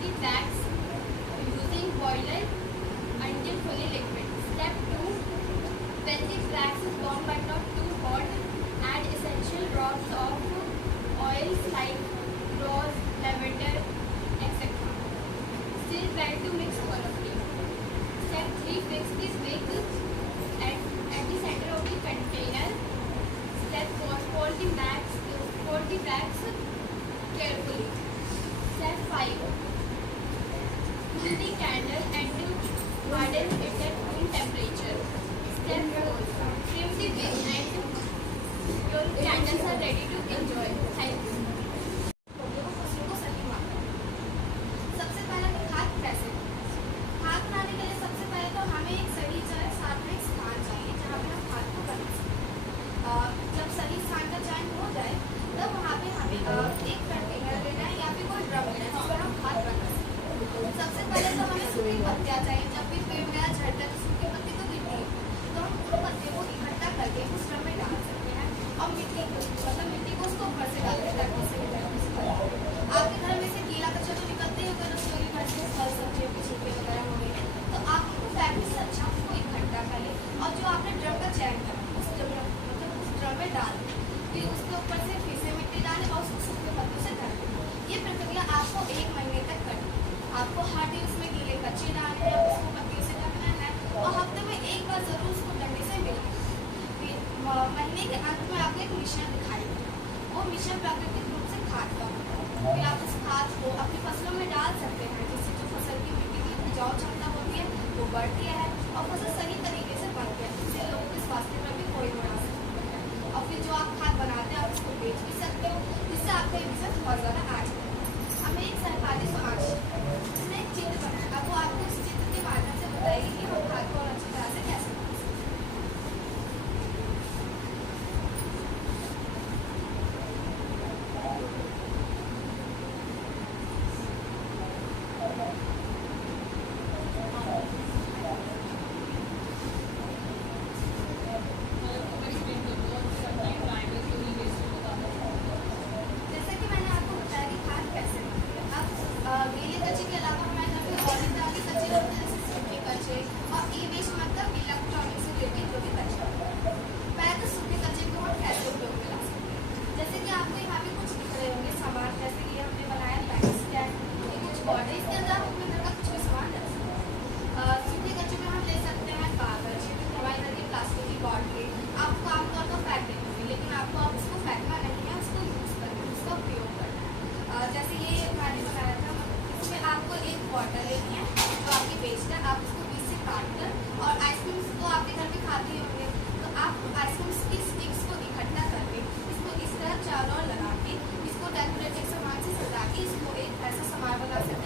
the wax using boiler until fully liquid. Step 2. When the wax is warm but not too hot, add essential drops of oils like rose, lavender, etc. Still try to mix thoroughly. Step 3. Fix the wick at the center of the container. Step 4. Pour the wax carefully. Step 5. Cool the candle and harden it at room temperature. Step 4. Trim the wick and your candles are ready to enjoy. Thank you. सबसे पहले तो खाद कैसे खाद बनाने के लिए सबसे पहले तो हमें एक सही जो है साथ में एक स्थान चाहिए जहाँ पे हम खाद को बना सकें। जब सही स्थान का चयन हो जाए तब वहाँ पे हमें एक कंटेनर लेना है या फिर कोई ड्रम लेना है जिसमें हम खाद बना सकें। सबसे पहले तो हमें सूखी पत्तियाँ चाहिए। जब भी पेड़ मेरा झड़ता है तो सूखी पत्ती तो गिरती है, तो हम उन पत्तियों को इकट्ठा करके उस ड्रम में डाल सकते हैं और मिट्टी को उसको ऊपर से डाल के ताकि सही तरह से आपके घर में से गीला कचरा तो निकलते ही होगा, रसोई घर से फल सब्जियों के छिलके वगैरह हो गए हैं, तो आप उनको फैक्ट्री से अच्छा उसको इकट्ठा कर लें और जो आपने ड्रम का चयन करा उस ड्रम में डाल दें, फिर उसके ऊपर से फिर से मिट्टी डालें और उसको सूखे पत्तों से ढक दें। ये प्रक्रिया आपको 1 महीने तक करनी है। आपको हर दिन उसमें गीले कच्चे डालने हैं, उसको पत्तियों से ढकना है और हफ्ते में एक बार जरूर उसको डंडे से मिलाएं। फिर महीने के अंत में आपको एक मिश्रण दिखाई देगा, वो मिश्रण प्राकृतिक रूप से खाद का होता है। फिर आप उस खाद को अपनी फसलों में डाल सकते हैं, जिससे जो फसल की मिट्टी की उपजाऊ क्षमता होती है वो बढ़ती है और फसल सही तरीके से बढ़ती है, जिससे लोगों के स्वास्थ्य पर भी कोई बुरा असर नहीं पड़ता है। और फिर जो आप खाद बनाते हैं आप उसको बेच भी सकते हो, जिससे आपका बिजनेस बहुत ज़्यादा आगे बढ़ेगा। हमें एक सहकारी समाज उसने एक चित्र बनाया, अब वो आपको उस चित्र के माध्यम से बताएगी कि हम खाद को और अच्छी तरह से कैसे बना सकते हैं। जैसे कि मैंने आपको बताया कि खाद कैसे बनती है। अब गीले कच्चे के अलावा हमारे घर में और भी तरह के कच्चे होते हैं, जैसे सूखे कच्चे और ई वेस्ट मतलब इलेक्ट्रॉनिक से रिलेटेड जो भी कच्चे होते हैं। पहले तो सूखे कच्चे को हम कैसे उपयोग में ला सकते हैं, जैसे कि आपको यहाँ पे कुछ दिख रहे होंगे सामान, जैसे ये हमने बनाया पैकेट स्टैंड, ये कुछ बोर्ड है, इसके अंदर आप अपने घर का कुछ भी सामान रख सकते हैं। सूखे कच्चे में हम ले सकते हैं कागज, हमारे घर की प्लास्टिक की बॉटलें, आपको आमतौर पर फेंकने होंगे, लेकिन आपको अब उसको फेंकना नहीं है, उसको यूज़ करना है, उसका उपयोग करना है। जैसे ये मैंने बनाया था, इसमें आपको एक बॉटल लेनी है जो आपकी वेस्ट है, आप उसको बीच से काट कर और आइसक्रीम तो आपके घर में खाते ही होंगे, तो आप आइसक्रीम की स्टिक्स को इकट्ठा करके इसको इस तरह चारों ओर लगा के इसको डेकोरेटिव सामान से सजा के इसको एक ऐसा सामान बना सकते